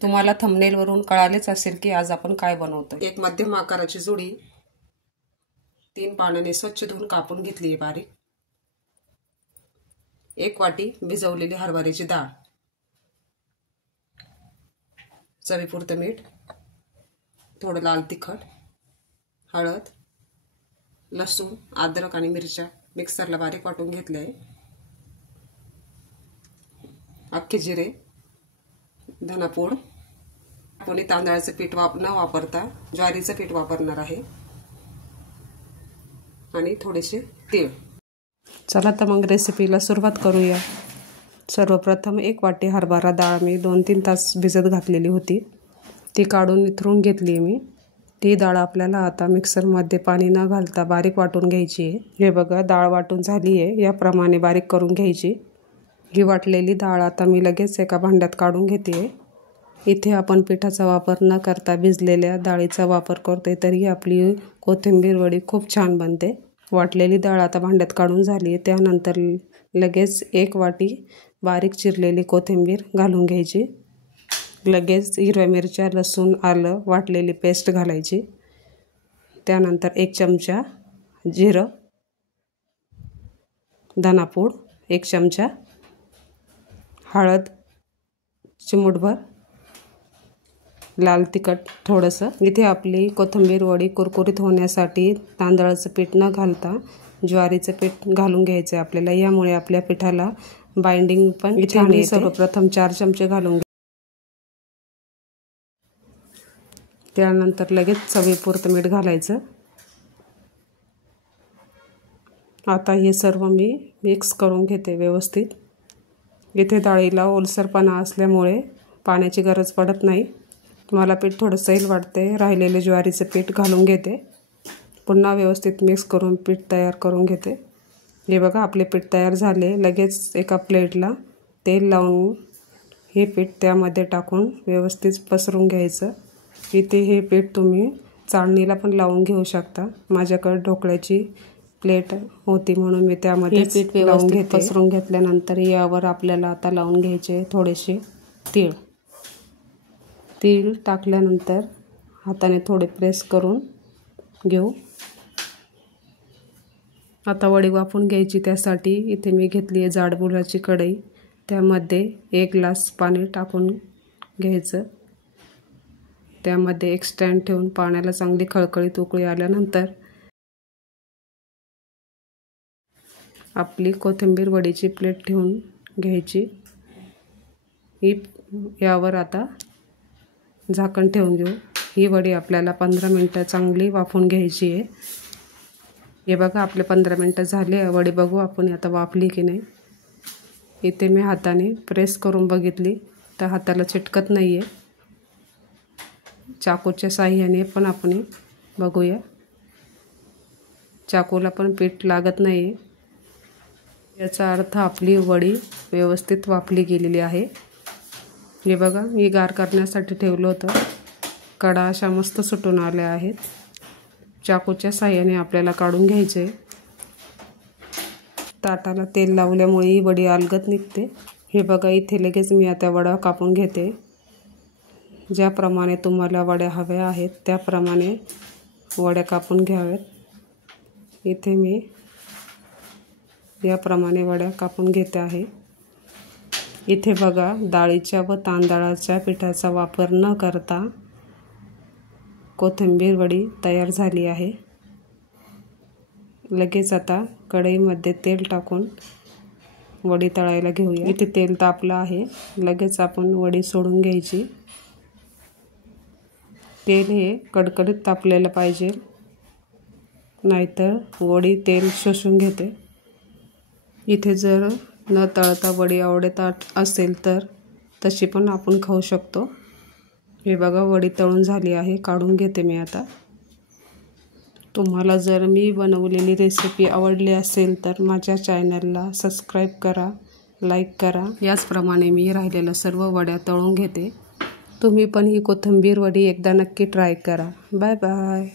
तुम्हाला थंबनेलवरून कळालेच असेल की आज आपण काय बनवतो। एक मध्यम आकाराची जुडी 3 पाण्याने स्वच्छ धुवून कापून घेतली आहे बारीक। 1 वाटी भिजवलेली हरभऱ्याची डाळ, चवीपुरतं मीठ, थोडं लाल तिखट, हळद, लसूण, अद्रक आणि मिरच्या मिक्सरला बारीक वाटून घेतले आहे। अख्खे जिरे, धनापूड, कोणी तांदळाचं पीठ न वापरता ज्वारीचं पीठ वापरणार आहे आणि थोडेसे तीळ। चला तर मग रेसिपीला सुरुवात करूया। सर्वप्रथम 1 वाटी हरभरा डाळ मी 2-3 तास भिजत घातलेली होती, ती काढून निथरून घेतली मी। ती डाळ आपल्याला आता मिक्सरमध्ये पाणी न घालता बारीक वाटून घ्यायची आहे। हे बघा डाळ वाटून झाली आहे, याप्रमाणे बारीक करून घ्यायची। ही वाटलेली डाळ आता मी लगेच एका भांड्यात काढून घेते। इथे आपण पिठाचा वापर न करता भिजलेल्या डाळीचा वापर करतोय, तरी आपली कोथिंबीर वडी खूप छान बनते। वाटलेली डाळ आता भांड्यात काढून झाली आहे, त्यानंतर लगेच 1 वाटी बारीक चिरलेली कोथिंबीर घालून घ्यायची। लगेच हिरव्या मिरच्या, लसूण, आलं वाटलेली पेस्ट घालायची। त्यानंतर 1 चमचा जिरं, धनापूड 1 चमचा, हळद चिमूटभर, लाल तिखट थोडंसं। इथे आपली कोथिंबीर वडी कुरकुरीत होण्यासाठी तांदळाचं पीठ न घालता ज्वारीचं पीठ घालून घ्यायचं आहे आपल्याला, यामुळे आपल्या पिठाला बाइंडिंग पण छान येते। सर्वप्रथम 4 चमचे घालून त्यानंतर लगेच चवीपुरतं मीठ घालायचं। आता हे सर्व मी मिक्स करून घेते व्यवस्थित। इथे डाळीला ओलसरपणा असल्यामुळे पाण्याची गरज पडत नाही। मला पीठ थोडं सैल वाटते, राहिलेले ज्वारीचं पीठ घालून घेते। पुन्हा व्यवस्थित मिक्स करून पीठ तयार करून घेते। हे बघा आपले पीठ तयार झाले। लगेच एका प्लेटला तेल लावून हे पीठ त्यामध्ये टाकून व्यवस्थित पसरून घ्यायचं। इथे हे पीठ तुम्ही चाळणीला पण लावून घेऊ शकता। माझ्याकडे ढोकळ्याची प्लेट होती म्हणून मी त्यामध्ये पीठ लावून घेते। पसरून घेतल्यानंतर यावर आपल्याला आता लावून घ्यायचे थोडेसे तीळ। तीळ टाकल्यानंतर हाताने थोडे प्रेस करून घेऊ। आता वडी वाफवून घ्यायची, त्यासाठी इथे मी घेतली आहे जाडबुडाची कढई, त्यामध्ये 1 ग्लास पाणी टाकून घ्यायचं। त्यामध्ये एक स्टँड ठेवून पाण्याला चांगली खळखळीत उकळी आल्यानंतर आपली कोथिंबीर वडीची प्लेट ठेवून घ्यायची। यावर आता झाकण ठेवून घेऊ। ही वडी आपल्याला 15 मिनिटं चांगली वाफवून घ्यायची आहे। हे बघा आपले 15 मिनिटं झाले। वडी बघू आपण आता वाफली की नाही। इथे मी हाताने प्रेस करून बघितली तर हाताला चिटकत नाही आहे। चाकूच्या साहाय्याने पण आपण बघूया, चाकूला पण पीठ लागत नाही। याचा अर्थ आपली वडी व्यवस्थित वाफली गेलेली आहे। हे बघा मी गार करण्यासाठी ठेवलं होतं, कडा अशा मस्त सुटून आल्या आहेत। चाकूच्या साहाय्याने आपल्याला काढून घ्यायचे। ताटाला तेल लावल्यामुळे ही वडी अलगद निघते। हे बघा इथे लगेच मी आता वडा कापून घेते। ज्याप्रमाणे तुम्हाला वड्या हव्या आहेत त्याप्रमाणे वड्या कापून घ्याव्यात। इथे मी याप्रमाणे वड्या कापून घेते आहे। इथे बघा डाळीच्या व तांदळाच्या पिठाचा वापर न करता कोथिंबीर वडी तयार झाली आहे। लगेच आता कढईमध्ये तेल टाकून वडी तळायला घेऊया। इथे तेल तापलं आहे, लगेच आपण वडी सोडून घ्यायची। तेल हे कडकडीत तापलेलं पाहिजे, नाहीतर वडी तेल शोषून घेते। इथे जर न तळता वडी आवडत असेल तर तशी पण आपण खाऊ शकतो। हे बघा वडी तळून झाली आहे, काढून घेते मी आता। तुम्हाला जर मी बनवलेली रेसिपी आवडली असेल तर माझ्या चॅनलला सबस्क्राईब करा, लाईक करा। याचप्रमाणे मी राहिलेल्या सर्व वड्या तळून घेते। तुम्ही पण ही कोथिंबीर वडी एकदा नक्की ट्राय करा। Bye bye.